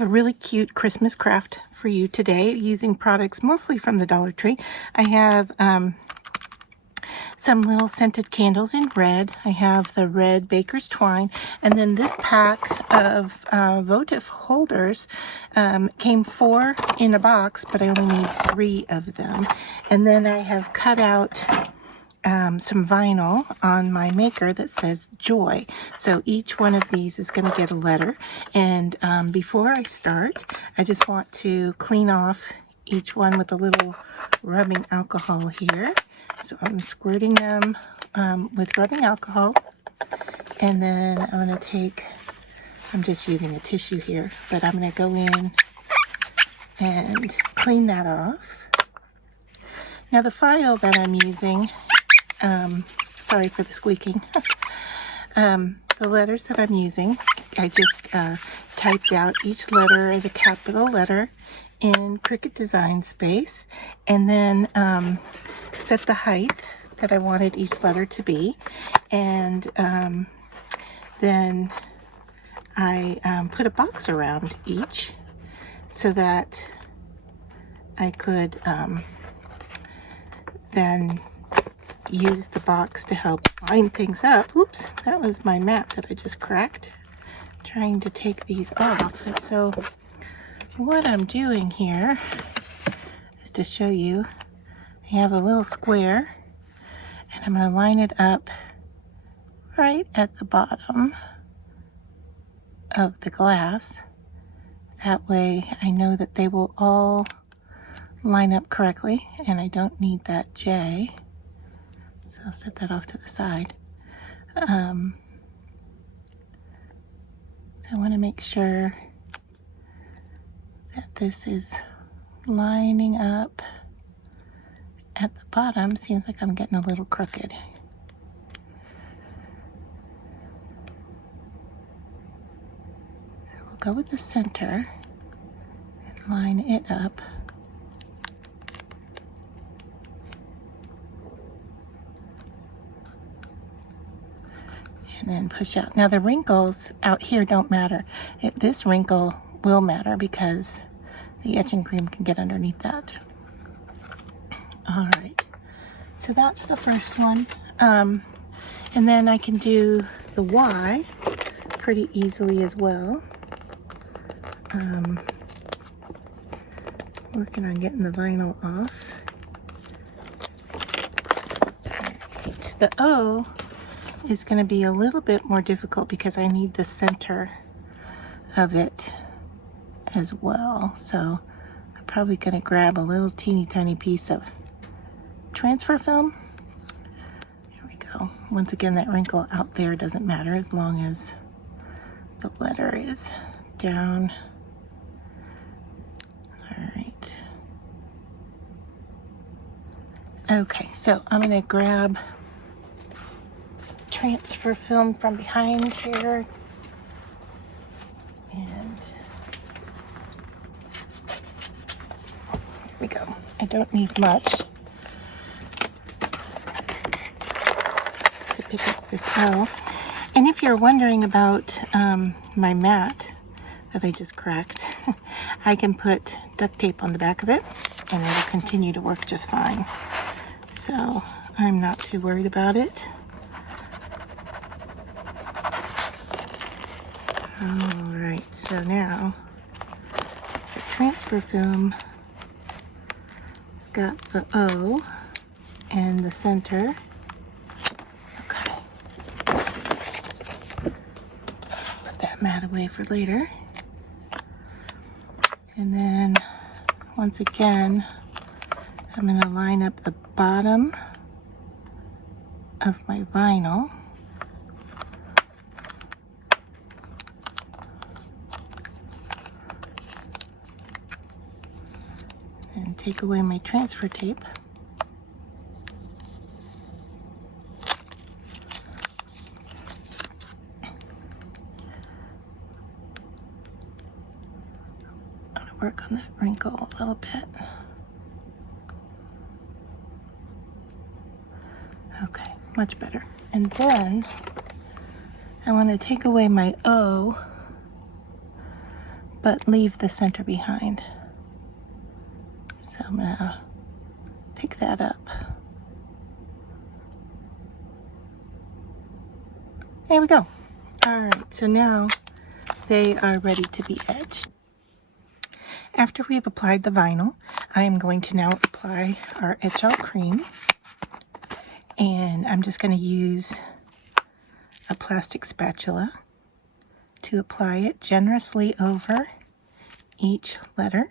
have a really cute Christmas craft for you today using products mostly from the Dollar Tree. I have some little scented candles in red. I have the red baker's twine, and then this pack of votive holders came 4 in a box, but I only need 3 of them. And then I have cut out some vinyl on my maker that says joy. So each one of these is going to get a letter. And before I start, I just want to clean off each one with a little rubbing alcohol here. So I'm squirting them with rubbing alcohol. And then I'm going to take, I'm just using a tissue here, but I'm going to go in and clean that off. Now the file that I'm using, sorry for the squeaking, the letters that I'm using, I just typed out each letter, the capital letter, in Cricut Design Space, and then set the height that I wanted each letter to be, and then I put a box around each so that I could then use the box to help line things up. Oops, that was my mat that I just cracked trying to take these off. And so what I'm doing here is to show you, I have a little square and I'm going to line it up right at the bottom of the glass. That way I know that they will all line up correctly and I don't need that J. So I'll set that off to the side. So I want to make sure that this is lining up at the bottom. Seems like I'm getting a little crooked. So we'll go with the center and line it up. And then push out. Now the wrinkles out here don't matter. This wrinkle will matter because the etching cream can get underneath that. All right, so that's the first one. And then I can do the Y pretty easily as well. Working on getting the vinyl off. Right. The O is going to be a little bit more difficult because I need the center of it as well. So I'm probably going to grab a little teeny tiny piece of transfer film. There we go. Once again, that wrinkle out there doesn't matter as long as the letter is down. All right. Okay, so I'm going to grab transfer film from behind here, and here we go. I don't need much to pick up this O. And if you're wondering about my mat that I just cracked, I can put duct tape on the back of it and it'll continue to work just fine. So I'm not too worried about it. Alright, so now the transfer film got the O and the center. Okay. Put that mat away for later. And then once again, I'm going to line up the bottom of my vinyl. And take away my transfer tape. I'm going to work on that wrinkle a little bit. Okay, much better. And then I want to take away my O but leave the center behind. So I'm gonna pick that up. There we go. All right, so now they are ready to be etched. After we have applied the vinyl, I am going to now apply our etchall cream. And I'm just going to use a plastic spatula to apply it generously over each letter.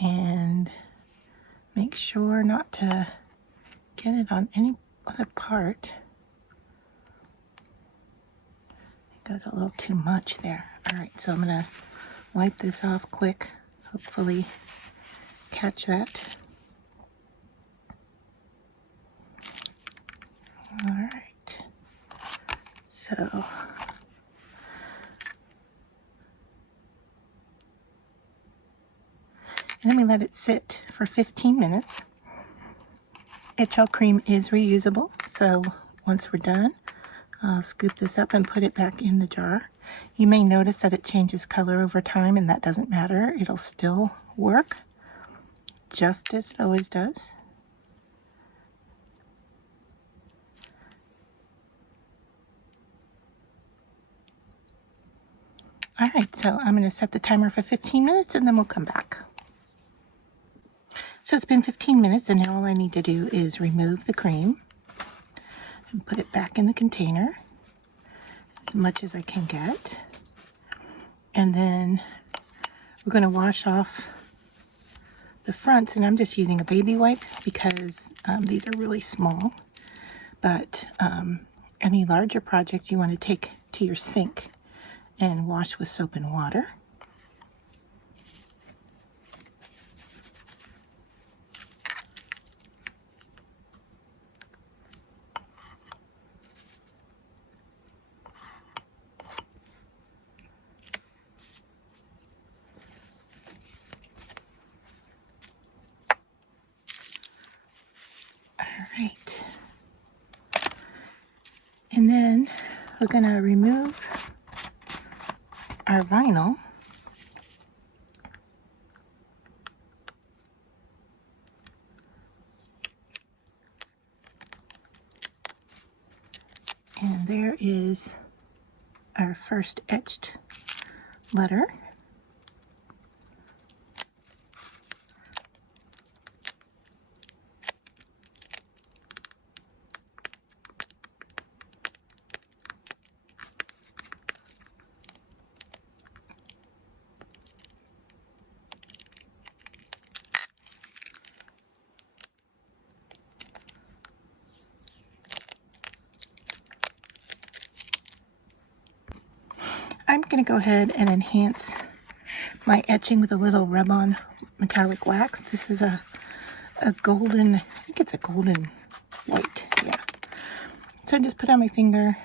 And make sure not to get it on any other part. It goes a little too much there. All right, so I'm going to wipe this off quick, hopefully catch that. All right, so and then we let it sit for 15 minutes. Etchall cream is reusable, so once we're done, I'll scoop this up and put it back in the jar. You may notice that it changes color over time, and that doesn't matter. It'll still work just as it always does. All right, so I'm going to set the timer for 15 minutes and then we'll come back. So it's been 15 minutes and now all I need to do is remove the cream and put it back in the container as much as I can get. And then we're going to wash off the fronts, and I'm just using a baby wipe because these are really small. But any larger project you want to take to your sink and wash with soap and water. All right. And then we're going to remove our vinyl. And there is our first etched letter. I'm going to go ahead and enhance my etching with a little rub-on metallic wax. This is a golden, I think it's a golden white, yeah. So I just put on my finger,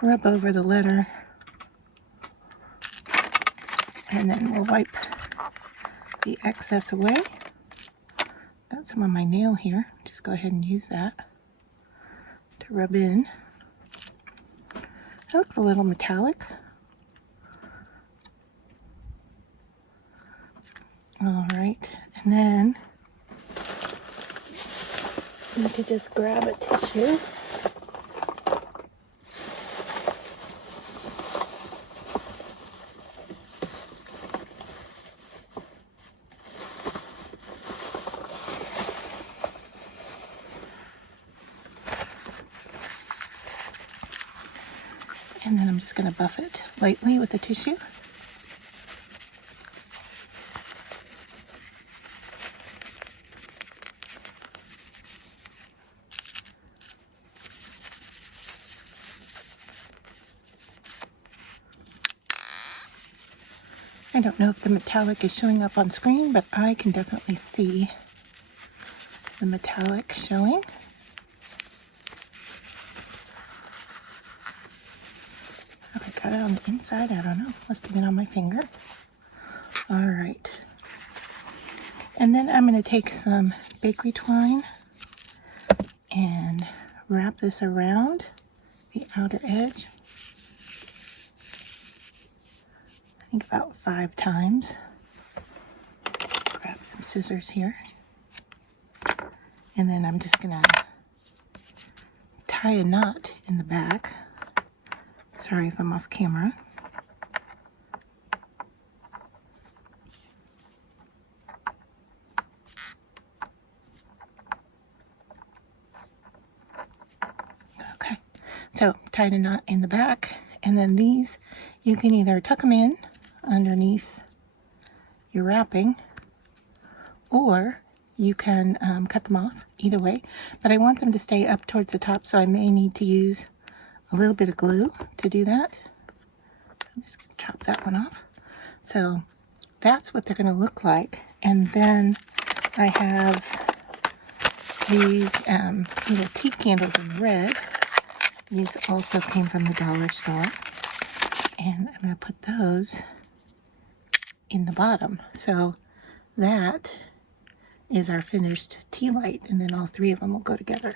rub over the letter, and then we'll wipe the excess away. Got some on my nail here. Just go ahead and use that to rub in. It looks a little metallic. All right, and then I need to just grab a tissue. And then I'm just going to buff it lightly with the tissue. I don't know if the metallic is showing up on screen, but I can definitely see the metallic showing. If I got it on the inside, I don't know. Must have been on my finger. All right. And then I'm going to take some bakery twine and wrap this around the outer edge. think about 5 times. Grab some scissors here. And then I'm just gonna tie a knot in the back. Sorry if I'm off camera. Okay, so tied a knot in the back, and then these, you can either tuck them in underneath your wrapping, or you can cut them off, either way. But I want them to stay up towards the top, so I may need to use a little bit of glue to do that. I'm just going to chop that one off. So that's what they're going to look like. And then I have these little tea candles in red. These also came from the dollar store. And I'm going to put those in the bottom. So that is our finished tea light, and then all 3 of them will go together.